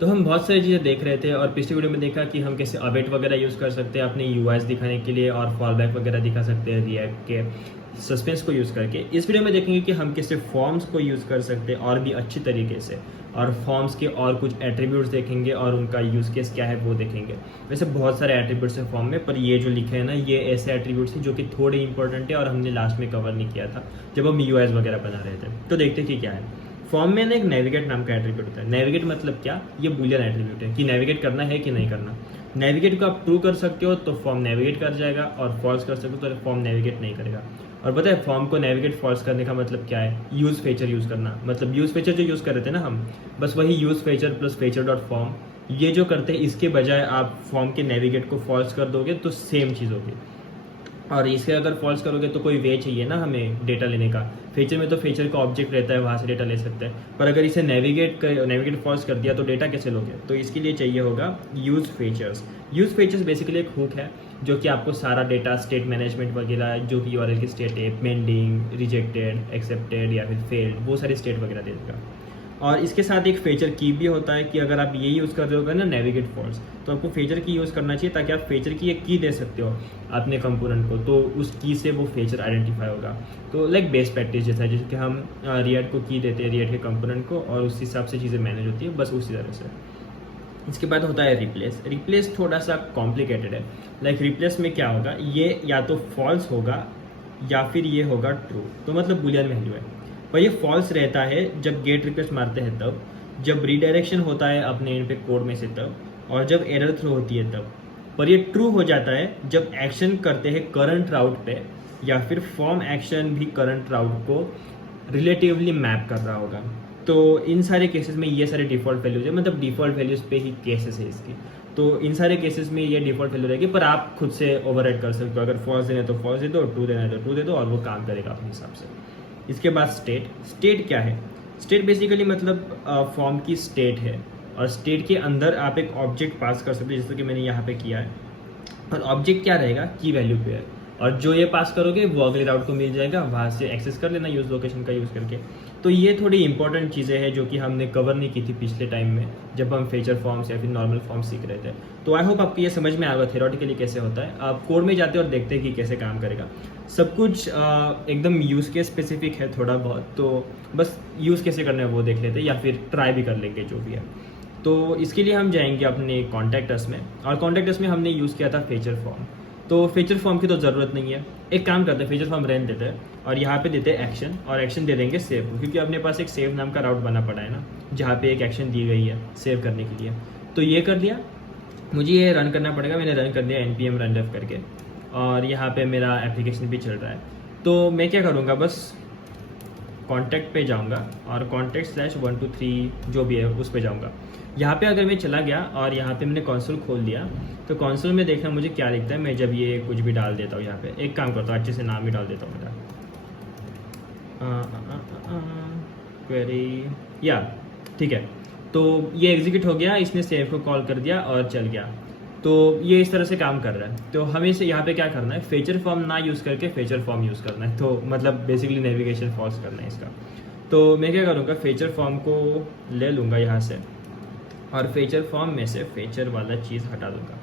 तो हम बहुत सारी चीज़ें देख रहे थे और पिछली वीडियो में देखा कि हम कैसे अवेट वगैरह यूज़ कर सकते हैं अपने यूआईज दिखाने के लिए और फॉल बैक वगैरह दिखा सकते हैं रिएक्ट के सस्पेंस को यूज़ करके। इस वीडियो में देखेंगे कि हम कैसे फॉर्म्स को यूज़ कर सकते हैं और भी अच्छी तरीके से, और फॉर्म्स के और कुछ एट्रीब्यूट्स देखेंगे और उनका यूज़ केस क्या है वो देखेंगे। वैसे बहुत सारे एट्रीब्यूट्स हैं फॉर्म में, पर ये जो लिखे हैं ना ये ऐसे एट्रीब्यूट्स हैं जो कि थोड़े इंपॉर्टेंट है और हमने लास्ट में कवर नहीं किया था जब हम यूआईज वगैरह बना रहे थे। तो देखते कि क्या है। फॉर्म में ना एक नेविगेट नाम का एट्रीब्यूट होता है। नेविगेट मतलब क्या, ये बूलियन एट्रीब्यूट है कि नेविगेट करना है कि नहीं करना। नेविगेट को आप ट्रू कर सकते हो तो फॉर्म नेविगेट कर जाएगा, और फॉल्स कर सकते हो तो फॉर्म नेविगेट नहीं करेगा। और पता है फॉर्म को नेविगेट फॉल्स करने का मतलब क्या है, यूज़ फीचर यूज़ करना। मतलब यूज़ फीचर जो यूज़ कर रहे थे ना हम, बस वही use feature plus feature dot form, ये जो करते हैं इसके बजाय आप फॉर्म के नेविगेट को फॉल्स कर दोगे तो सेम चीज़ होगी। और इसे अगर फॉल्स करोगे तो कोई वे चाहिए ना हमें डेटा लेने का। फीचर में तो फीचर का ऑब्जेक्ट रहता है, वहाँ से डेटा ले सकते हैं, पर अगर इसे नेविगेट फॉल्स कर दिया तो डेटा कैसे लोगे। तो इसके लिए चाहिए होगा use features. Use features basically एक हुक है जो कि आपको सारा डेटा स्टेट मैनेजमेंट वगैरह, जो कि यूआरएल की स्टेट है, पेंडिंग, रिजेक्टेड, एक्सेप्टेड या फिर फेल्ड, वो सारी स्टेट वगैरह दे देगा। और इसके साथ एक फीचर की भी होता है कि अगर आप ये यूज़ कर रहे होगे ना नेविगेट फॉल्स, तो आपको फीचर की यूज़ करना चाहिए ताकि आप फीचर की एक की दे सकते हो अपने कंपोनेंट को, तो उस की से वो फीचर आइडेंटिफाई होगा। तो लाइक बेस्ट प्रैक्टिस जैसा है, जैसे कि हम रिएक्ट को की देते हैं रिएक्ट के कंपोनेंट को और उस हिसाब से चीज़ें मैनेज होती है, बस उसी तरह से। इसके बाद होता है रिप्लेस। रिप्लेस थोड़ा सा कॉम्प्लिकेटेड है। लाइक रिप्लेस में क्या होगा, ये या तो फॉल्स होगा या फिर ये होगा ट्रू, तो मतलब बुलियन वैल्यू है। पर ये फॉल्स रहता है जब गेट रिक्वेस्ट मारते हैं तब, जब रीडायरेक्शन होता है अपने एंड पे कोड में से तब, और जब एरर थ्रो होती है तब। पर ये ट्रू हो जाता है जब एक्शन करते हैं करंट राउट पे, या फिर फॉर्म एक्शन भी करंट राउट को रिलेटिवली मैप कर रहा होगा। तो इन सारे केसेस में ये सारे डिफ़ॉल्ट वैल्यूज है, मतलब डिफ़ॉल्ट वैल्यूज पे ही केसेस है इसकी। तो इन सारे केसेस में ये डिफ़ॉल्ट वैल्यू रहेगी, पर आप खुद से ओवरराइड कर सकते हो। अगर फॉल्स देना है तो फॉल्स दे दो, ट्रू देना है तो ट्रू दे दो, और वो काम करेगा अपने हिसाब से। इसके बाद स्टेट। स्टेट क्या है, स्टेट बेसिकली मतलब फॉर्म की स्टेट है, और स्टेट के अंदर आप एक ऑब्जेक्ट पास कर सकते हो, जैसे कि मैंने यहाँ पे किया है। और ऑब्जेक्ट क्या रहेगा, की वैल्यू पे है, और जो ये पास करोगे वो अगले राउट को मिल जाएगा, वहाँ से एक्सेस कर लेना यूज़ लोकेशन का यूज़ करके। तो ये थोड़ी इंपॉर्टेंट चीज़ें हैं जो कि हमने कवर नहीं की थी पिछले टाइम में जब हम फीचर फॉर्म्स या फिर नॉर्मल फॉर्म सीख रहे थे। तो आई होप आपको ये समझ में आएगा थ्योरेटिकली कैसे होता है। आप कोड में जाते हैं और देखते हैं कि कैसे काम करेगा। सब कुछ एकदम यूज़ के स्पेसिफिक है थोड़ा बहुत, तो बस यूज़ कैसे करना है वो देख लेते हैं, या फिर ट्राई भी कर लेंगे जो भी है। तो इसके लिए हम जाएंगे अपने कॉन्टैक्ट अस में, और कॉन्टैक्ट अस में हमने यूज़ किया था फीचर फॉर्म। तो फीचर फॉर्म की तो ज़रूरत नहीं है, एक काम करते हैं फीचर फॉर्म रहने देते हैं और यहाँ पे देते हैं एक्शन, और एक्शन दे देंगे सेव, क्योंकि अपने पास एक सेव नाम का राउट बना पड़ा है ना, जहाँ पे एक एक्शन दी गई है सेव करने के लिए। तो ये कर दिया, मुझे ये रन करना पड़ेगा, मैंने रन कर दिया npm rundev करके, और यहाँ पे मेरा एप्लीकेशन भी चल रहा है। तो मैं क्या करूँगा, बस कॉन्टैक्ट पे जाऊँगा और contact/123 जो भी है उस पे जाऊँगा। यहाँ पे अगर मैं चला गया और यहाँ पे मैंने कंसोल खोल दिया, तो कंसोल में देखना मुझे क्या दिखता है। मैं जब ये कुछ भी डाल देता हूँ, यहाँ पे एक काम करता हूँ, अच्छे से नाम ही डाल देता हूँ मेरा क्वेरी, या ठीक है। तो ये एग्जीक्यूट हो गया, इसने सेव को कॉल कर दिया और चल गया। तो ये इस तरह से काम कर रहा है। तो हमें से यहाँ पे क्या करना है, फीचर फॉर्म ना यूज़ करके फीचर फॉर्म यूज़ करना है। तो मतलब बेसिकली नेविगेशन फॉल्स करना है इसका। तो मैं क्या करूँगा, फीचर फॉर्म को ले लूँगा यहाँ से, और फीचर फॉर्म में से फीचर वाला चीज़ हटा दूँगा,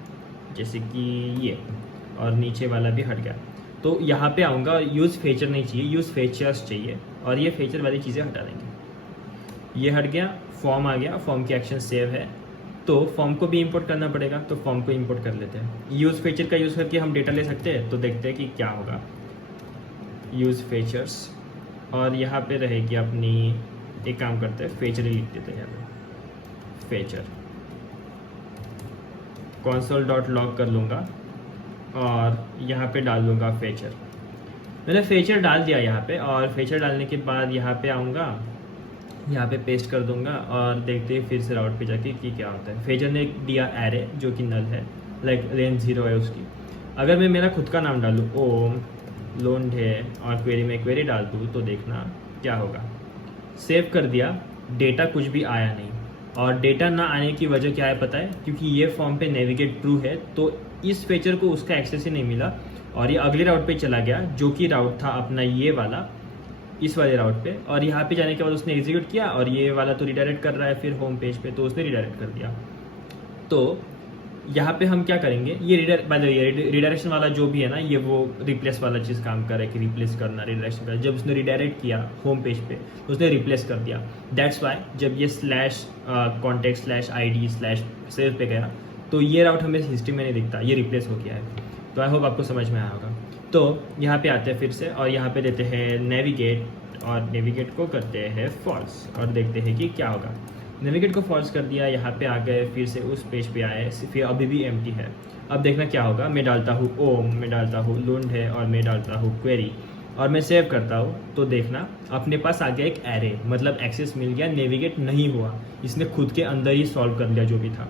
जैसे कि ये, और नीचे वाला भी हट गया। तो यहाँ पे आऊँगा, यूज़ फीचर नहीं चाहिए, यूज़ फीचर्स चाहिए, और ये फीचर वाली चीज़ें हटा देंगे। ये हट गया, फॉर्म आ गया, फॉर्म की एक्शन सेव है, तो फॉर्म को भी इंपोर्ट करना पड़ेगा, तो फॉर्म को इंपोर्ट कर लेते हैं। यूज़ फीचर का यूज़ करके हम डेटा ले सकते हैं, तो देखते हैं कि क्या होगा। यूज़ फीचर्स, और यहाँ पे रहेगी अपनी, एक काम करते हैं फीचर ही लिख देते हैं यहाँ पे, फीचर console.log कर लूँगा और यहाँ पे डाल दूँगा फीचर। मैंने फीचर डाल दिया यहाँ पे, और फीचर डालने के बाद यहाँ पे आऊँगा, यहाँ पे पेस्ट कर दूँगा, और देखते हैं फिर से राउट पे जाके कि क्या होता है। फीचर ने दिया एरे जो कि नल है, लाइक रेंज 0 है उसकी। अगर मैं मेरा खुद का नाम डालूँ ओम लोंढे और क्वेरी में क्वेरी डाल दूँ, तो देखना क्या होगा। सेव कर दिया, डेटा कुछ भी आया नहीं, और डेटा ना आने की वजह क्या है पता है, क्योंकि ये फॉर्म पे नेविगेट ट्रू है, तो इस फीचर को उसका एक्सेस ही नहीं मिला, और ये अगले राउट पे चला गया जो कि राउट था अपना ये वाला, इस वाले राउट पे, और यहाँ पे जाने के बाद उसने एग्जीक्यूट किया और ये वाला तो रिडायरेक्ट कर रहा है फिर होम पेज पे, तो उसने रिडायरेक्ट कर दिया। तो यहाँ पे हम क्या करेंगे, ये रिडायरेक्शन वाला जो भी है ना, ये वो रिप्लेस वाला चीज़ काम कर रहा है कि रिप्लेस करना रिडायरेक्शन का। जब उसने रिडायरेक्ट किया होम पेज पे तो उसने रिप्लेस कर दिया। दैट्स वाई जब ये slash contact slash ID slash save पे गया तो ये राउट हमें हिस्ट्री में नहीं दिखता, ये रिप्लेस हो गया है। तो आई होप आपको समझ में आया होगा। तो यहाँ पे आते हैं फिर से और यहाँ पे देते हैं नेविगेट, और नेविगेट को करते हैं फॉल्स और देखते हैं कि क्या होगा। नेविगेट को फॉल्स कर दिया, यहाँ पे आ गए, फिर से उस पेज पे आए, फिर अभी भी एम्प्टी है। अब देखना क्या होगा, मैं डालता हूँ ओम, मैं डालता हूँ लुंड है, और मैं डालता हूँ क्वेरी, और मैं सेव करता हूँ। तो देखना अपने पास आ गया एक एरे, मतलब एक्सेस मिल गया, नेविगेट नहीं हुआ, इसने खुद के अंदर ही सॉल्व कर लिया जो भी था।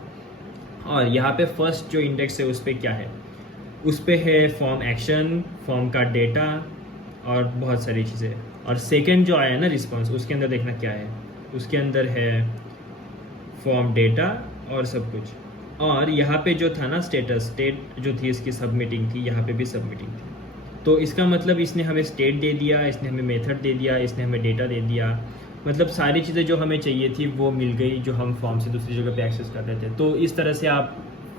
और यहाँ पे फर्स्ट जो इंडेक्स है उस पर क्या है, उस पर है फॉर्म एक्शन, फॉर्म का डेटा और बहुत सारी चीज़ें। और सेकेंड जो आया ना रिस्पॉन्स, उसके अंदर देखना क्या है, उसके अंदर है फॉर्म डेटा और सब कुछ। और यहाँ पे जो था ना स्टेट जो थी इसकी सबमिटिंग थी, यहाँ पे भी सबमिटिंग थी। तो इसका मतलब इसने हमें स्टेट दे दिया, इसने हमें मेथड दे दिया, इसने हमें डेटा दे दिया, मतलब सारी चीज़ें जो हमें चाहिए थी वो मिल गई, जो हम फॉर्म से दूसरी जगह पे एक्सेस कर रहे थे। तो इस तरह से आप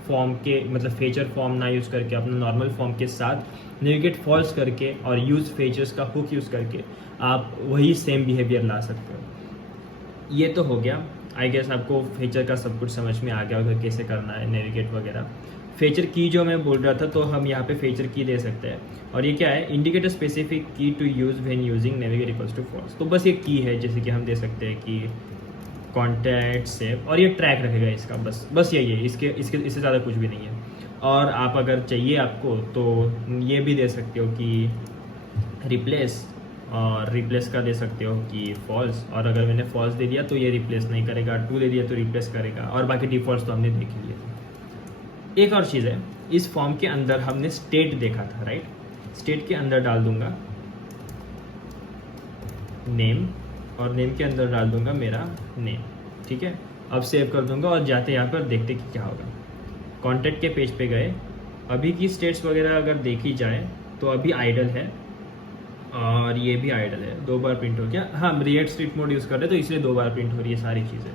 फॉर्म के मतलब फीचर फॉर्म ना यूज़ करके अपना नॉर्मल फॉर्म के साथ नेविगेट फॉल्स करके और यूज़ फीचर्स का हुक यूज़ करके आप वही सेम बिहेवियर ला सकते हो। ये तो हो गया, आई गेस आपको फीचर का सब कुछ समझ में आ गया होगा कैसे करना है नेविगेट वगैरह। फीचर की जो मैं बोल रहा था, तो हम यहाँ पे फीचर की दे सकते हैं, और ये क्या है, indicate a specific key to use when using navigate equals to false. तो बस ये की है, जैसे कि हम दे सकते हैं कि कॉन्टैक्ट सेव, और ये ट्रैक रखेगा इसका, बस यही है, इससे ज़्यादा कुछ भी नहीं है। और आप अगर चाहिए आपको तो ये भी दे सकते हो कि रिप्लेस, और रिप्लेस का दे सकते हो कि फॉल्स, और अगर मैंने फॉल्स दे दिया तो ये रिप्लेस नहीं करेगा, ट्रू दे दिया तो रिप्लेस करेगा, और बाकी डिफॉल्ट्स तो हमने देख लिए। एक और चीज़ है, इस फॉर्म के अंदर हमने स्टेट देखा था, राइट। स्टेट के अंदर डाल दूंगा नेम, और नेम के अंदर डाल दूंगा मेरा नेम, ठीक है। अब सेव कर दूंगा और जाते यहाँ पर देखते कि क्या होगा। कॉन्टैक्ट के पेज पे गए, अभी की स्टेट्स वगैरह अगर देखी जाए तो अभी आइडल है, और ये भी आइडल है, 2 बार प्रिंट हो गया। हाँ, रिएक्ट स्ट्रिप मोड यूज़ कर रहे हैं तो इसलिए 2 बार प्रिंट हो रही है सारी चीज़ें।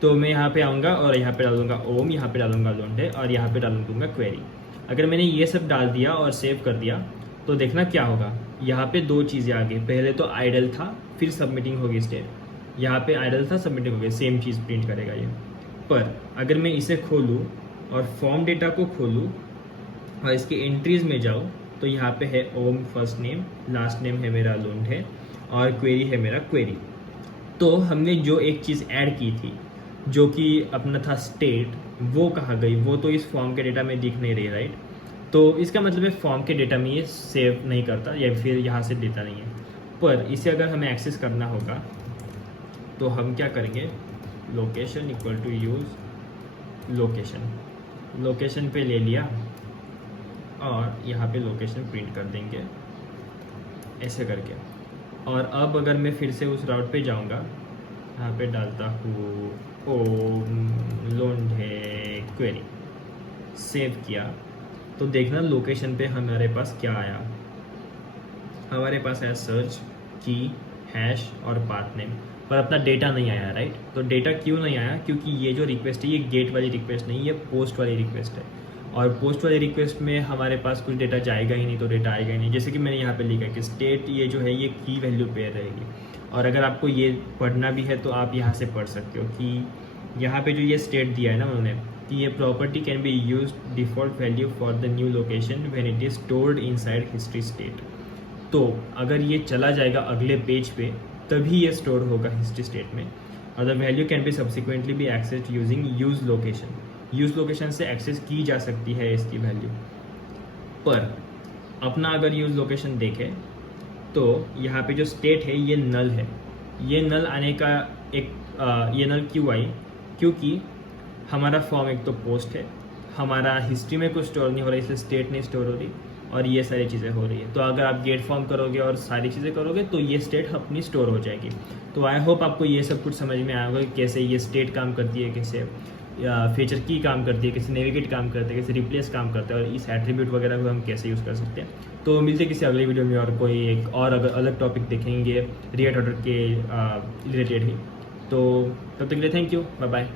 तो मैं यहाँ पे आऊँगा और यहाँ पे डालूंगा ओम, यहाँ पे डालूंगा लोंडे, और यहाँ पे डाल दूंगा क्वेरी। अगर मैंने ये सब डाल दिया और सेव कर दिया तो देखना क्या होगा, यहाँ पे 2 चीज़ें आ गई। पहले तो आइडल था, फिर सबमिटिंग होगी स्टेट, यहाँ पे आइडल था, सबमिटिंग हो गई, सेम चीज़ प्रिंट करेगा ये। पर अगर मैं इसे खोलूँ और फॉर्म डेटा को खोलूँ और इसके एंट्रीज में जाऊँ तो यहाँ पे है ओम फर्स्ट नेम, लास्ट नेम है मेरा लोंड है, और क्वेरी है मेरा क्वेरी। तो हमने जो एक चीज़ ऐड की थी जो कि अपना था स्टेट, वो कहाँ गई, वो तो इस फॉर्म के डेटा में दिख नहीं रही, राइट। तो इसका मतलब है फॉर्म के डेटा में ये सेव नहीं करता या फिर यहाँ से देता नहीं है। पर इसे अगर हमें एक्सेस करना होगा तो हम क्या करेंगे, location equal to use location पे ले लिया और यहाँ पे लोकेशन प्रिंट कर देंगे ऐसे करके। और अब अगर मैं फिर से उस राउट पे जाऊँगा, यहाँ पे डालता हूँ ओम लोंडे क्वेरी, सेव किया तो देखना लोकेशन पे हमारे पास क्या आया, हमारे पास आया सर्च की हैश और पाथ नेम, पर अपना डेटा नहीं आया, राइट। तो डेटा क्यों नहीं आया, क्योंकि ये जो रिक्वेस्ट है ये गेट वाली रिक्वेस्ट नहीं, ये पोस्ट वाली रिक्वेस्ट है, और पोस्ट वाली रिक्वेस्ट में हमारे पास कुछ डेटा जाएगा ही नहीं, तो डेटा आएगा ही नहीं। जैसे कि मैंने यहाँ पे लिखा कि स्टेट ये जो है ये की वैल्यू पेयर रहेगी, और अगर आपको ये पढ़ना भी है तो आप यहाँ से पढ़ सकते हो कि यहाँ पे जो ये स्टेट दिया है ना उन्होंने, कि ये property can be use default value for the new location when it is stored inside history state. तो अगर ये चला जाएगा अगले पेज पे तभी ये स्टोर होगा हिस्ट्री स्टेट में, और the value can be subsequently B accessed using use location. Use location से एक्सेस की जा सकती है इसकी वैल्यू। पर अपना अगर यूज लोकेशन देखें तो यहाँ पे जो स्टेट है ये नल है। ये नल आने का ये नल क्यों आई, क्योंकि हमारा फॉर्म एक तो पोस्ट है, हमारा हिस्ट्री में कुछ स्टोर नहीं हो रहा, इसलिए स्टेट नहीं स्टोर हो रही, और ये सारी चीज़ें हो रही है। तो अगर आप गेट फॉर्म करोगे और सारी चीज़ें करोगे तो ये स्टेट अपनी स्टोर हो जाएगी। तो आई होप आपको ये सब कुछ समझ में आएगा कि कैसे ये स्टेट काम करती है, कैसे फीचर की काम करती है, कैसे नेविगेट काम करते हैं, कैसे रिप्लेस काम करते हैं और इस एट्रीब्यूट वगैरह को हम कैसे यूज़ कर सकते हैं। तो मिलते हैं किसी अगले वीडियो में और कोई एक और अगर अलग टॉपिक देखेंगे रिएक्ट ऑर्डर के रिलेटेड ही। तो तब तक के लिए थैंक यू, बाय बाय।